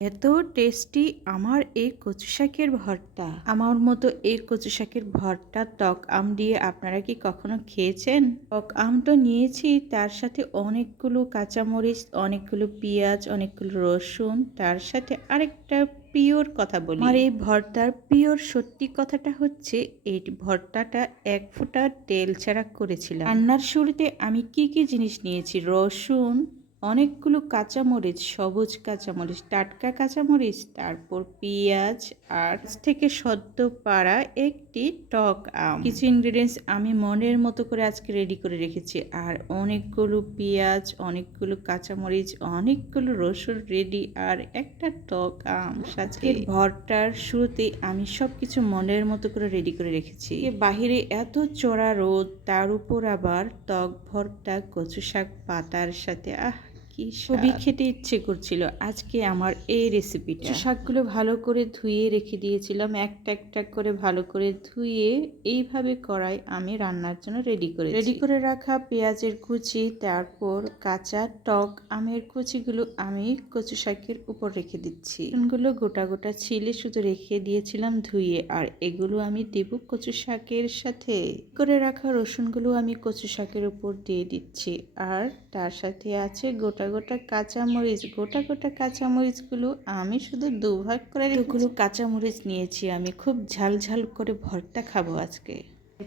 এত টেস্টি আমার এই কচু শাকের ভর্তা। আমার মতো এই কচু শাকের ভর্তা টক আম দিয়ে আপনারা কি কখনো খেয়েছেন? টক আমটা নিয়েছি, তার সাথে অনেকগুলো কাঁচামরিচ, অনেকগুলো পেঁয়াজ, অনেকগুলো রসুন, তার সাথে আরেকটা পিওর কথা বলি। আমার এই ভর্তার পিওর সত্যি কথাটা হচ্ছে এই ভর্তাটা এক ফোঁটা তেল ছাড়া করেছিলাম। রান্নার শুরুতে আমি কি কি জিনিস নিয়েছি? রসুন, অনেকগুলো কাঁচামরিচ, সবুজ কাঁচামরিচ, টাটকা কাঁচামরিচ, তারপর পেঁয়াজ আর থেকে সদ্য পাড়া একটি টক আম। কিছু ইনগ্রিডিয়েন্টস আমি মনের মতো করে আজকে রেডি করে রেখেছি। আর অনেকগুলো পেঁয়াজ, অনেকগুলো কাঁচামরিচ, অনেকগুলো রসুন রেডি আর একটা টক আম। আজকে ভর্তার শুরুতে আমি সব কিছু মনের মতো করে রেডি করে রেখেছি। বাহিরে এত চড়া রোদ, তার উপর আবার টক ভর্তা কচু শাক পাতার সাথে খুবই খেতে ইচ্ছে করছিল আজকে আমার এই রেসিপিটা। শাকগুলো ভালো করে ধুয়ে রেখে দিয়েছিলাম, একটা একটা করে ভালো করে ধুয়ে এইভাবে কড়াই আমি রান্নার জন্য রেডি করে রাখা পেঁয়াজের কুচি, তারপর কাঁচা টক আমের কুচিগুলো আমি কচু শাকের উপর রেখে দিচ্ছি। এগুলো গোটা গোটা ছিলে শুধু রেখে দিয়েছিলাম ধুয়ে, আর এগুলো আমি দেব কচু শাকের সাথে। করে রাখা রসুনগুলো আমি কচু শাকের উপর দিয়ে দিচ্ছি, আর তার সাথে আছে গোটা গোটা কাঁচামরিচ। গোটা গোটা কাঁচামরিচগুলো আমি শুধু দুভাগ করে এগুলো কাঁচামরিচ নিয়েছি। আমি খুব ঝাল ঝাল করে ভর্তা খাবো আজকে।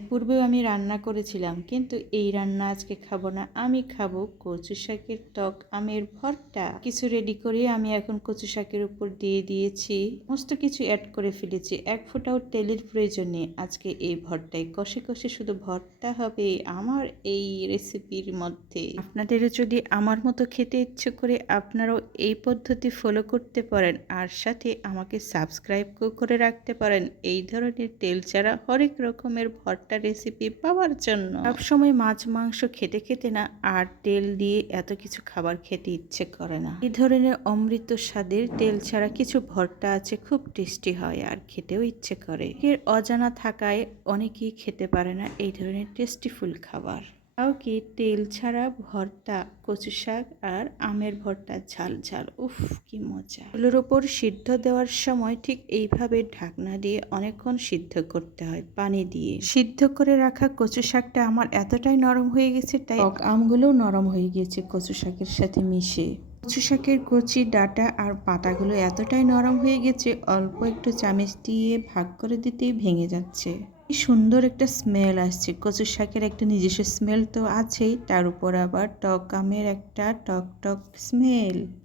পূর্বেও আমি রান্না করেছিলাম, কিন্তু এই রান্না আজকে খাবো না। আমি খাবো কচু শাকের টক আমের ভর্তা। কিছু রেডি করে আমি এখন কচু শাকের উপর দিয়ে দিয়েছি, সমস্ত কিছু অ্যাড করে ফেলেছি। এক ফোঁটাও তেলের প্রয়োজন নেই আজকে এই ভর্তায়। কষে কষে শুধু ভর্তা হবে আমার এই রেসিপির মধ্যে। আপনাদেরও যদি আমার মতো খেতে ইচ্ছে করে আপনারাও এই পদ্ধতি ফলো করতে পারেন, আর সাথে আমাকে সাবস্ক্রাইব করে রাখতে পারেন এই ধরনের তেল ছাড়া হরেক রকমের ভর্তা রেসিপি পাওয়ার জন্য। সবসময় মাছ মাংস খেতে খেতে না আর তেল দিয়ে এত কিছু খাবার খেতে ইচ্ছে করে না। এই ধরনের অমৃত স্বাদের তেল ছাড়া কিছু ভর্তা আছে, খুব টেস্টি হয় আর খেতেও ইচ্ছে করে। এর অজানা থাকায় অনেকেই খেতে পারে না এই ধরনের টেস্টিফুল খাবার। তাও কি তেল ছাড়া ভর্তা, কচু শাক আর আমের ভর্তা ঝাল ঝাল, উফ কি মজা। চুলোর ওপর সিদ্ধ দেওয়ার সময় ঠিক এইভাবে ঢাকনা দিয়ে অনেকক্ষণ সিদ্ধ করতে হয় পানি দিয়ে। সিদ্ধ করে রাখা কচু শাকটা আমার এতটাই নরম হয়ে গেছে, তাই আমগুলোও নরম হয়ে গিয়েছে কচু শাকের সাথে মিশে। কচু শাকের কচি ডাঁটা আর পাতাগুলো এতটাই নরম হয়ে গেছে, অল্প একটু চামচ দিয়ে ভাগ করে দিতেই ভেঙে যাচ্ছে। কি সুন্দর একটা স্মেল আসছে। কচু শাকের একটা নিজস্ব স্মেল তো আছেই, তার উপর আবার টক আমের একটা টক টক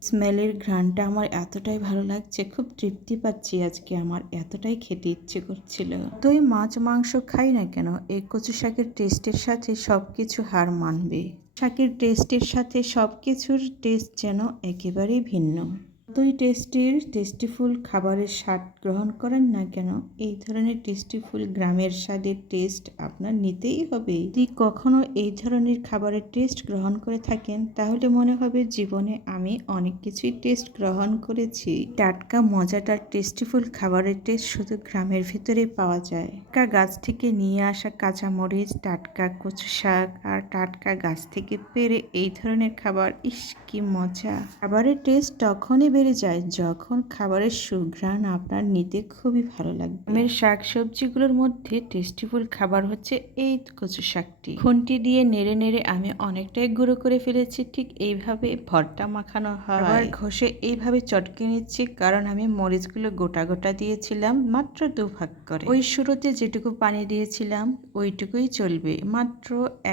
স্মেলের ঘ্রাণটা আমার এতটাই ভালো লাগছে, খুব তৃপ্তি পাচ্ছি আজকে। আমার এতটাই খেতে ইচ্ছে করছিল। তুই মাছ মাংস খাই না কেন, এই কচু শাকের টেস্টের সাথে সবকিছু হার মানবে। শাকের টেস্টের সাথে সবকিছুর টেস্ট যেন একেবারেই ভিন্ন। যতই টেস্টিফুল খাবারের স্বাদ গ্রহণ করেন না কেন, এই ধরনের টেস্টিফুল গ্রামের স্বাদের টেস্ট আপনার নিতেই হবে। যদি কখনো এই ধরনের খাবারের টেস্ট গ্রহণ করে থাকেন, তাহলে মনে হবে জীবনে আমি অনেক কিছুই টেস্ট গ্রহণ করেছি। টাটকা মজাদার টেস্টিফুল খাবারের টেস্ট শুধু গ্রামের ভিতরে পাওয়া যায়। টাটকা গাছ থেকে নিয়ে আসা কাঁচামরিচ, টাটকা কচু শাক আর টাটকা গাছ থেকে পেরে এই ধরনের খাবার, ইস কি মজা। খাবারের টেস্ট তখনই বেড়ে যায় যখন খাবারের সুঘ্রাণ আপনার নিতে খুবই ভালো লাগবে। আমের শাক সবজিগুলোর মধ্যে টেস্টিফুল খাবার হচ্ছে এই কচু শাকটি। খুন্তি দিয়ে নেড়ে নেড়ে আমি অনেকটাই গুঁড়ো করে ফেলেছি। ঠিক এইভাবে ভর্তা মাখানো হয়। আবার ঘষে এইভাবে চটকে নিচ্ছি, কারণ আমি মরিচগুলো গোটা গোটা দিয়েছিলাম মাত্র দুভাগ করে। ওই শুরুতে যেটুকু পানি দিয়েছিলাম ওইটুকুই চলবে, মাত্র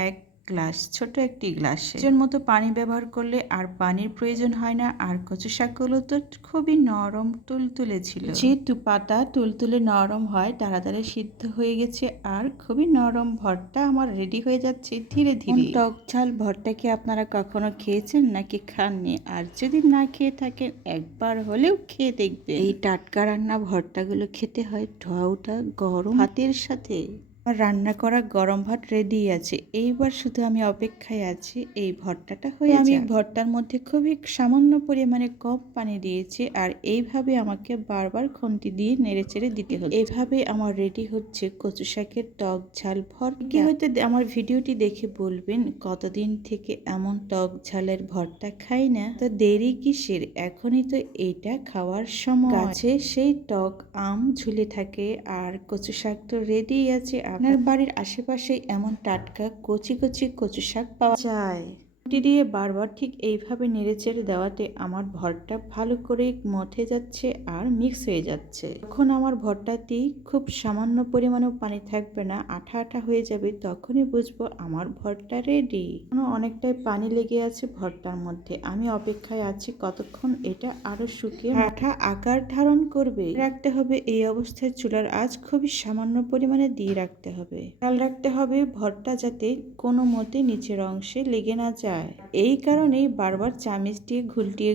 এক গ্লাস, ছোট একটি গ্লাসে। প্রয়োজন মতো পানি ব্যবহার করলে আর পানির প্রয়োজন হয় না। আর কচু শাকগুলো তো খুবই নরম তুলতুলে ছিল, যেহেতু পাতা তুলতুলে নরম হয়, তাড়াতাড়ি সিদ্ধ হয়ে গেছে আর খুবই নরম ভর্তা আমার রেডি হয়ে যাচ্ছে ধীরে ধীরে। টক ঝাল ভর্তা কি আপনারা কখনো খেয়েছেন নাকি খাননি? আর যদি না খেয়ে থাকেন, একবার হলেও খেয়ে দেখবেন। এই টাটকা রান্না ভর্তাগুলো খেতে হয় ঢাউটা গরম ভাতের সাথে। আমার রান্না করা গরম ভাত রেডি আছে। এইবার শুধু আমি অপেক্ষায় আছি এই ভর্তাটা হয়ে আমি ভর্তার মধ্যে খুবই সামান্য পরিমাণে কম পানি দিয়েছি, আর এইভাবে আমাকে বারবার খুন্তি দিয়ে নেড়েচেড়ে দিতে হচ্ছে। এইভাবে আমার রেডি হচ্ছে কচু শাকের টক ঝাল ভর্তা। কি হয়তো আমার ভিডিওটি দেখে বলবেন কতদিন থেকে এমন টক ঝালের ভর্তা খাই না, তো দেরি কিসের, এখনই তো এটা খাওয়ার সময়। গাছে সেই টক আম ঝুলে থাকে আর কচু শাক তো রেডি আছে। আপনার বাড়ির আশেপাশে এমন টাটকা কচি কচি কচু শাক পাওয়া যায়। খুঁটি দিয়ে বারবার ঠিক এইভাবে নেড়েচেড়ে দেওয়াতে আমার ভর্তা ভালো করে মথে যাচ্ছে আর মিক্স হয়ে যাচ্ছে। যখন আমার ভর্তাটি খুব সামান্য পরিমাণেও পানি থাকবে না, আঠা আঠা হয়ে যাবে, তখনই বুঝবো আমার ভর্তা রেডি। অনেকটাই পানি লেগে আছে ভর্তার মধ্যে। আমি অপেক্ষায় আছি কতক্ষণ এটা আরো শুকিয়ে আঠা আকার ধারণ করবে। রাখতে হবে এই অবস্থায় চুলার আঁচ খুবই সামান্য পরিমাণে দিয়ে রাখতে হবে। খেয়াল রাখতে হবে ভর্তা যাতে কোনো মতে নিচের অংশে লেগে না যায়। এই কারণেই বারবার চামচ দিয়ে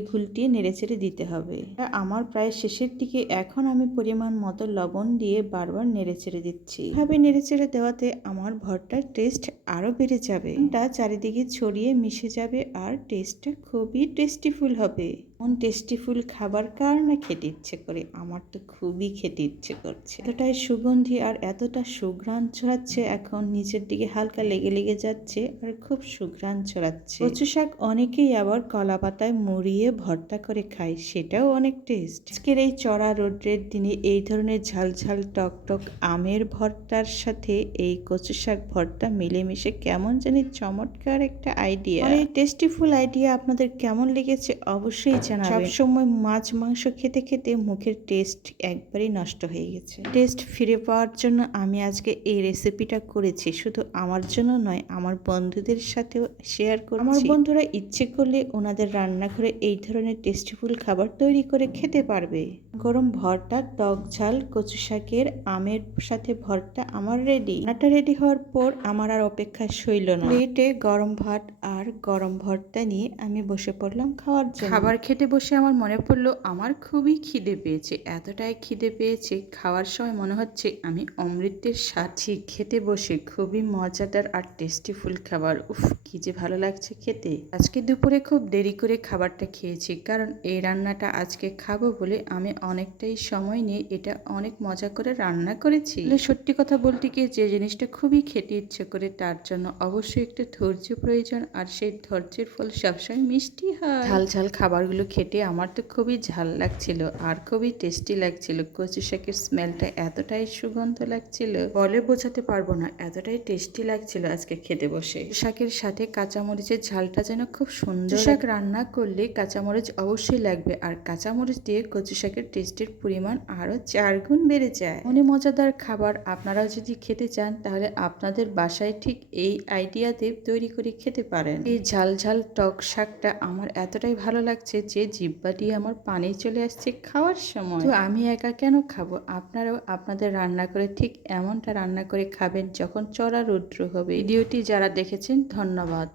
ঘুলটিয়ে নেড়েচেড়ে দিতে হবে। আমার প্রায় শেষের দিকে, এখন আমি পরিমাণ মতো লবণ দিয়ে বারবার নেড়েচেড়ে দিচ্ছি। এভাবে নেড়েচেড়ে দেওয়াতে আমার ভর্তার টেস্ট আরো বেড়ে যাবে, এটা চারিদিকে ছড়িয়ে মিশে যাবে আর টেস্টটা খুবই টেস্টিফুল হবে। এমন টেস্টিফুল খাবার কার না খেতে ইচ্ছে করে, আমার তো খুবই খেতে ইচ্ছে করছে। এতটাই সুগন্ধি আর এতটা সুঘ্রাণ ছড়াচ্ছে, এখন নিচের দিকে হালকা লেগে লেগে যাচ্ছে আর খুব সুঘ্রাণ ছড়াচ্ছে। কচু শাক অনেকেই আবার কলা পাতায় মুড়িয়ে ভর্তা করে খায়, সেটাও অনেক টেস্ট। আজকের এই চড়া রোদ্রের দিনে এই ধরনের ঝাল ঝাল টক টক আমের ভর্তার সাথে এই কচু শাক ভর্তা মিলেমিশে কেমন জানি চমৎকার একটা আইডিয়া। আর এই টেস্টিফুল আইডিয়া আপনাদের কেমন লেগেছে অবশ্যই জানাবেন। সবসময় মাছ মাংস খেতে খেতে মুখের টেস্ট একবারই নষ্ট হয়ে গেছে। টেস্ট ফিরে পাওয়ার জন্য আমি আজকে এই রেসিপিটা করেছি, শুধু আমার জন্য নয়, আমার বন্ধুদের সাথেও শেয়ার করছি। আমার বন্ধুরা ইচ্ছে করলে ওনাদের রান্নাঘরে এই ধরনের টেস্টিফুল খাবার তৈরি করে খেতে পারবে। গরম ভর্তা টক ঝাল কচু শাকের আমের সাথে ভর্তা আমার রেডি। রান্নাটা রেডি হওয়ার পর আমার আর অপেক্ষা সইল না। প্লেটে গরম ভাত আর গরম ভর্তা নিয়ে আমি বসে পড়লাম খাওয়ার জন্য। খাবার খেতে বসে আমার মনে পড়লো আমার খুবই খিদে পেয়েছে, এতটাই খিদে পেয়েছে খাওয়ার সময় মনে হচ্ছে আমি অমৃতের সাথী। খেতে বসে খুবই মজাদার আর টেস্টিফুল খাবার, উফ কি যে ভালো লাগছে খেতে। আজকে দুপুরে খুব দেরি করে খাবারটা খেয়েছি, কারণ এই রান্নাটা আজকে খাবো বলে আমি অনেকটাই সময় নিয়ে এটা অনেক মজা করে রান্না করেছি। সত্যি কথা বলতে কি, যে জিনিসটা খুবই খেতে ইচ্ছে করে তার জন্য অবশ্যই একটু ধৈর্য প্রয়োজন, আর সেই ধৈর্যের ফল সবসময় মিষ্টি হয়। ঝাল ঝাল খাবারগুলো খেতে আমার তো খুবই ঝাল লাগছিল আর খুবই টেস্টি লাগছিল। কচু শাকের স্মেলটা এতটাই সুগন্ধ লাগছিল, বলে বোঝাতে পারবো না, এতটাই টেস্টি লাগছিল আজকে খেতে বসে। শাকের সাথে কাঁচামরিচের ঝালটা যেন খুব সুন্দর। শাক রান্না করলে কাঁচামরিচ অবশ্যই লাগবে, আর কাঁচামরিচ দিয়ে কচু শাকের টেস্টের পরিমাণ আরো 4 গুণ বেড়ে যায়। অনেক মজাদার খাবার আপনারাও যদি খেতে চান তাহলে আপনাদের বাসায় ঠিক এই আইডিয়াতে তৈরি করে খেতে পারেন। এই ঝাল ঝাল টক শাকটা আমার এতটাই ভালো লাগছে যে জিহ্বা দিয়ে আমার পানি চলে আসছে খাওয়ার সময়। তো আমি একা কেন খাবো, আপনারাও আপনাদের রান্না করে ঠিক এমনটা রান্না করে খাবেন যখন চড়া রৌদ্র হবে। ভিডিওটি যারা দেখেছেন ধন্যবাদ।